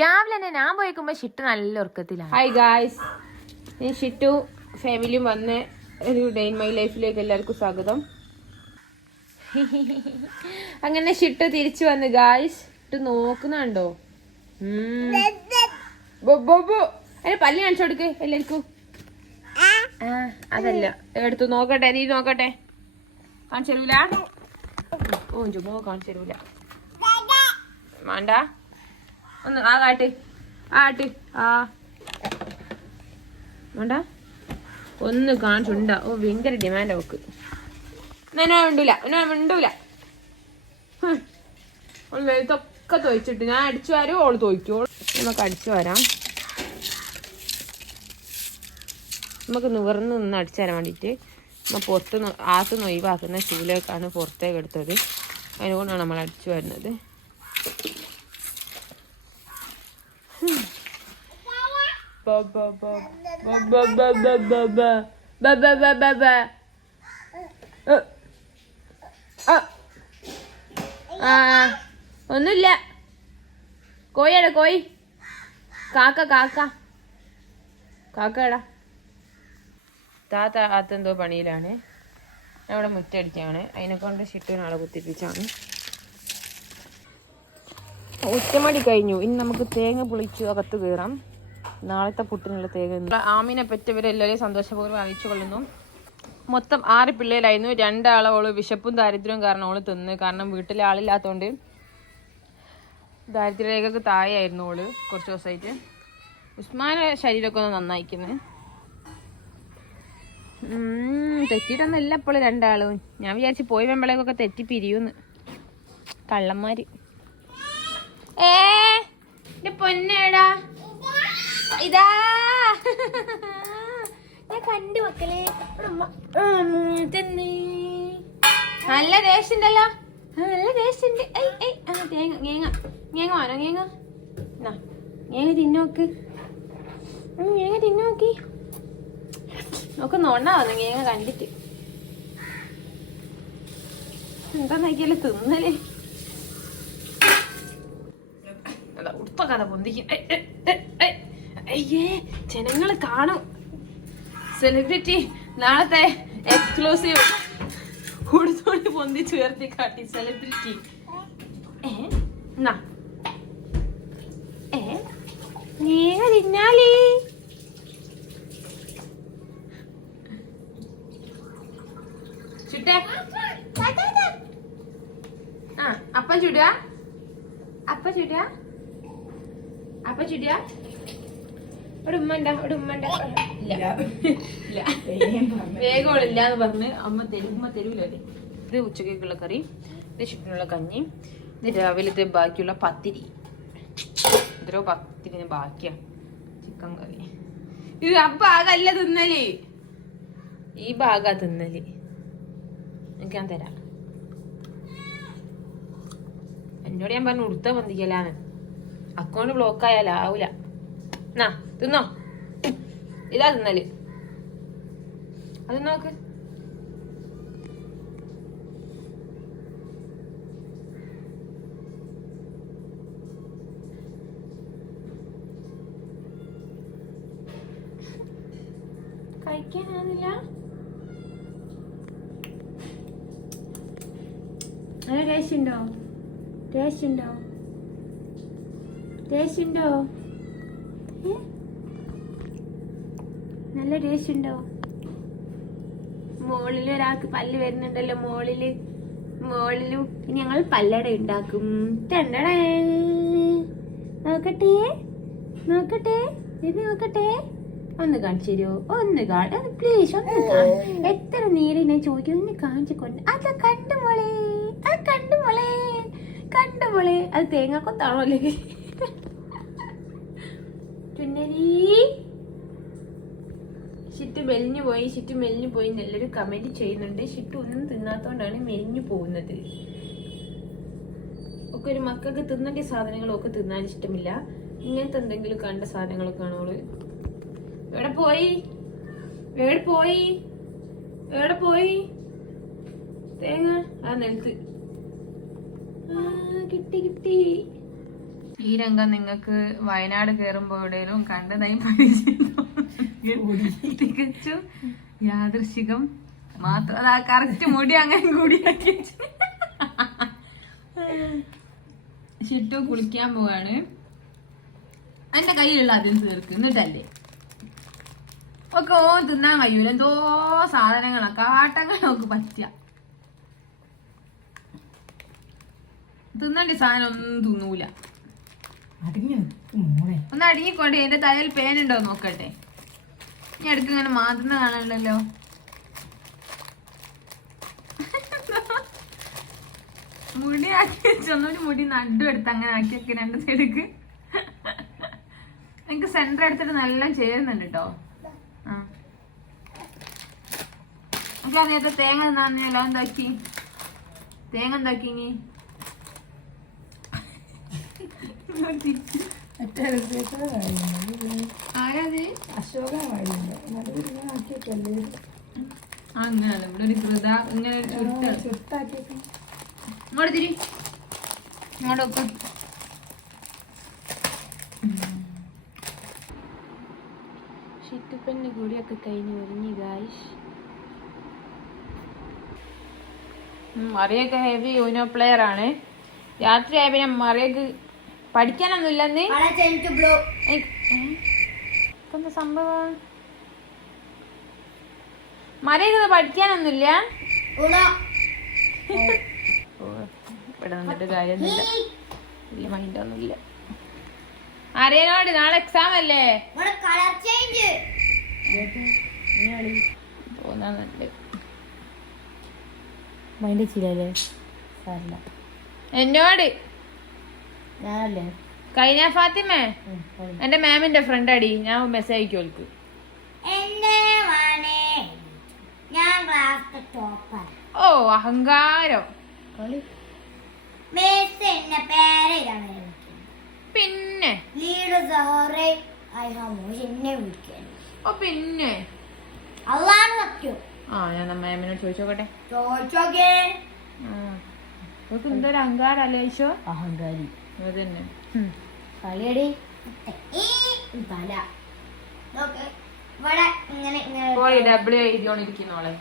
രാവിലെ തന്നെ ഞാൻ പോയിക്കുമ്പോ ഷിട്ട് നല്ല ഉറക്കത്തിലാണ്. ഹായ് ഗായ്സ്, ഞാൻ ഷിറ്റു ഫാമിലിയും വന്ന് ഒരു ഡേ ഇൻ മൈ ലൈഫിലേക്ക് എല്ലാവർക്കും സ്വാഗതം. അങ്ങനെ ഷിട്ടു തിരിച്ചു വന്ന് ഗായ്സ്. ഷിട്ടു നോക്കുന്നുണ്ടോ? അതിന് പല്ല് കാണിച്ചു കൊടുക്ക് എല്ലാവർക്കും. അതല്ല എടുത്തു നോക്കട്ടെ, നീ നോക്കട്ടെ. കാണിച്ചു തരൂല? ഓ ചുമ്മാ കാണിച്ചു തരൂല. വേണ്ട, ഒന്ന് ആ കാട്ട് ആട്ട് വേണ്ട, ഒന്ന് കാണിച്ചുണ്ടാ. ഓ ഭയങ്കര ഡിമാൻഡ് അവക്ക്. മിണ്ടൂല ഓള് വെളുത്തൊക്കെ തൊയ്ച്ചിട്ട് ഞാൻ അടിച്ചു വരും, ഓള് തൊയ്ക്കോളൂ. നമുക്ക് അടിച്ചു വരാം. നമുക്ക് നിവർന്ന് നിന്ന് അടിച്ചു തരാൻ വേണ്ടിയിട്ട് പുറത്ത് ആത്ത് ഒഴിവാക്കുന്ന ശൂലേക്കാണ് പുറത്തേക്ക് എടുത്തത്. അതിനുകൊണ്ടാണ് നമ്മൾ അടിച്ചു വരുന്നത്. ഒന്നുമില്ല. കോഴിയാടാ കോഴി. കാക്കടാ. താത്ത അതെന്തോ പണിയിലാണ്. അവിടെ മുറ്റടിക്കാണ്. അതിനെക്കൊണ്ട് ഷിട്ടുവിനാളെ കുത്തിപ്പിച്ചാണ്. ഉച്ചമടി കഴിഞ്ഞു. ഇനി നമുക്ക് തേങ്ങ പൊളിച്ചു അകത്ത് കയറാം. നാളത്തെ പുട്ടിനുള്ള തേങ്ങ. ആമിനെ പറ്റവരെല്ലാവരെയും സന്തോഷപൂർവ്വം അറിയിച്ചു കൊള്ളുന്നു. മൊത്തം 6 പിള്ളേരായിരുന്നു. 2 ആളോള് വിശപ്പും ദാരിദ്ര്യവും കാരണം ഓള് തിന്ന്. കാരണം വീട്ടിലെ ആളില്ലാത്തതുകൊണ്ട് ദാരിദ്ര്യരേഖക്ക് താഴെയായിരുന്നു ഓള് കുറച്ച് ദിവസമായിട്ട്. ഉസ്മാന്റെ ശരീരമൊക്കെ ഒന്ന് നന്നായിക്കുന്നു. തെറ്റിയിട്ടൊന്നും ഇല്ല ഇപ്പോൾ 2 ആളും. ഞാൻ വിചാരിച്ച് പോയി വെമ്പളേക്കൊക്കെ തെറ്റി പിരിയൂന്ന്. കള്ളന്മാര്. പൊന്നേടാ ഇതാ ഞാൻ കണ്ടു മക്കളെ. നല്ല ടേസ്റ്റ് ഉണ്ടല്ലോ, നല്ല ടേസ്റ്റ് ഉണ്ട്. തേങ്ങ വേണോ? തേങ്ങ തിന്നോക്ക്, തേങ്ങ തിന്നോക്കി നോക്ക്. നോണ്ടാവുന്നു തേങ്ങ കണ്ടിട്ട്. എന്താ നോക്കിയാലേ തിന്നലേ. ഉടുത്ത കഥ പൊന്തിക്കും. അയ്യേ ജനങ്ങള് കാണും. സെലിബ്രിറ്റി നാളത്തെ എക്സ്ക്ലൂസീവ് ഉടുത്തോടി പൊന്തിച്ച് ഉയർത്തി കാട്ടി സെലിബ്രിറ്റി. തിന്നാലേ ചുട്ടേ. അപ്പ ചുടുക. ഇവിടെ ഉമ്മണ്ട വേഗമില്ലാന്ന് പറഞ്ഞ് അമ്മ തരൂലേ. ഇത് ഉച്ചക്കുള്ള കറി, ഇത് ചിക്കനുള്ള കഞ്ഞി, ഇത് രാവിലത്തെ ബാക്കിയുള്ള പത്തിരി. ഇത്രയോ പത്തിരി ബാക്കിയാ ചിക്കൻ കറി. ഇത് ഭാഗല്ല തിന്നല്, ഈ ഭാഗാ തിന്നല്. എനിക്ക് ഞാൻ തരാം. എന്നോട് ഞാൻ പറഞ്ഞു ഉടുത്ത പൊന്തിക്കലാന്ന്. Account block ആയാലാവൂല. തിന്നോ. ഇതാ തിന്നല്. അത് നോക്ക്. കഴിക്കാനാവില്ല. നല്ല ടേസ്റ്റ് ഉണ്ടോ? നല്ല ടേസ്റ്റ് ഉണ്ടോ? മോളില് ഒരാൾക്ക് പല്ല് വരുന്നുണ്ടല്ലോ. മോളിലും ഇനി ഞങ്ങൾ പല്ലട ഉണ്ടാക്കും. നോക്കട്ടെ ഒന്ന് കാണിച്ചു തരുമോ? ഒന്ന് പ്ലീസ് ഒന്ന് എത്ര നേരം ഞാൻ ചോദിക്കും. ഒന്ന് കാണിച്ചു കൊണ്ട്. അത് കണ്ടുമോളെ അത് തേങ്ങാക്കൊത്താണോ അല്ലേ? ഷിറ്റു മെലിഞ്ഞു പോയി നല്ലൊരു കമന്റ് ചെയ്യുന്നുണ്ട്. ഷിറ്റു ഒന്നും തിന്നാത്തോണ്ടാണ് മെലിഞ്ഞു പോകുന്നത്. ഒക്കെ ഒരു മക്കൾക്ക് തിന്നേണ്ട സാധനങ്ങളൊക്കെ തിന്നാൻ ഇഷ്ടമില്ല. ഇങ്ങനത്തെ എന്തെങ്കിലും കണ്ട സാധനങ്ങളൊക്കെ ആണോള്. എവിടെ പോയി തേങ്ങ? ആ നിലത്ത്. കിട്ടി. ഈ രംഗം നിങ്ങൾക്ക് വയനാട് കയറുമ്പോ എവിടെയും കണ്ടതായി പരിചയം തികച്ചും യാദൃശികം മാത്രം. അതാ കറക്റ്റ് മുടി അങ്ങനെ കൂടിയാക്കി ഷിട്ടു കുളിക്കാൻ പോവാണ്. എന്റെ കയ്യിലുള്ള അതിൽ തീർക്ക് എന്നിട്ടല്ലേ ഒക്കെ ഓൻ തിന്നാൻ കഴിയൂല. എന്തോ സാധനങ്ങളാ കാട്ടങ്ങളൊക്കെ പറ്റിയ തിന്നേണ്ട സാധനം ഒന്നും തിന്നൂല. ഒന്ന് അടങ്ങിക്കൊണ്ടേ. എന്റെ തലയിൽ പേനുണ്ടോ നോക്കട്ടെ. ഇനി അടുക്ക് ഇങ്ങനെ മാതുന്ന കാണാനല്ലോ. മുടി ആക്കി വെച്ചൊന്നൊരു മുടി നടും എടുത്ത് അങ്ങനെ ആക്കി വെക്ക് 2 സൈഡിക്ക്. എനിക്ക് സെന്റർ എടുത്തിട്ട് നല്ല ചേരുന്നുണ്ട് കേട്ടോ. ആ എനിക്ക് അറിയാത്ത തേങ്ങ തിന്നാന്നല്ലോ. എന്താക്കി തേങ്ങ എന്താക്കി ഇനി ആരാത് അങ്ങനെയല്ല. ഇവിടെ ഒരു കൃത ഇങ്ങനെ ഇങ്ങോട്ട് തിരി ഇങ്ങോട്ട് വെക്കും. ഷിറ്റുപ്പന്റെ കൂടിയൊക്കെ കഴിഞ്ഞ് ഒരുങ്ങി ഗായ്സ്. മറിയൊക്കെ ഹെവി യൂനോ പ്ലെയർ ആണ്. രാത്രിയായ പിന്നെ മറിയൊക്കെ പഠിക്കാനൊന്നുമില്ലെന്ന്. എന്താ സംഭവം? മറിയൊക്കെ പഠിക്കാനൊന്നുമില്ല. ഇവിടെ നിന്നിട്ട് കാര്യമൊന്നുമില്ല. വലിയ മൈൻഡൊന്നുമില്ല. അറിയാനോട് നാളെ എക്സാം അല്ലേ തോന്നുന്നുണ്ട്. മൈൻഡ് ചെയ്യില്ലേ എന്നോട് ഞാനല്ലേ കഴിഞ്ഞ ഫാത്തിമേ എന്റെ മാമിന്റെ ഫ്രണ്ട് അടി. ഞാൻ മെസ്സേജ് അയക്കും ഓൾക്ക്. ഓ അഹങ്കാരം. പിന്നെ ഓ പിന്നെ ആ ഞാൻ മാമിനോട് ചോദിച്ചോക്കട്ടെ. എന്തൊരു അഹങ്കാരല്ലേ ഈശോ. അഹങ്കാരി അതന്നെ കളിയടി പോയി ഡബിൾ എഴുതിയോണ്ടിരിക്കുന്നോളെ.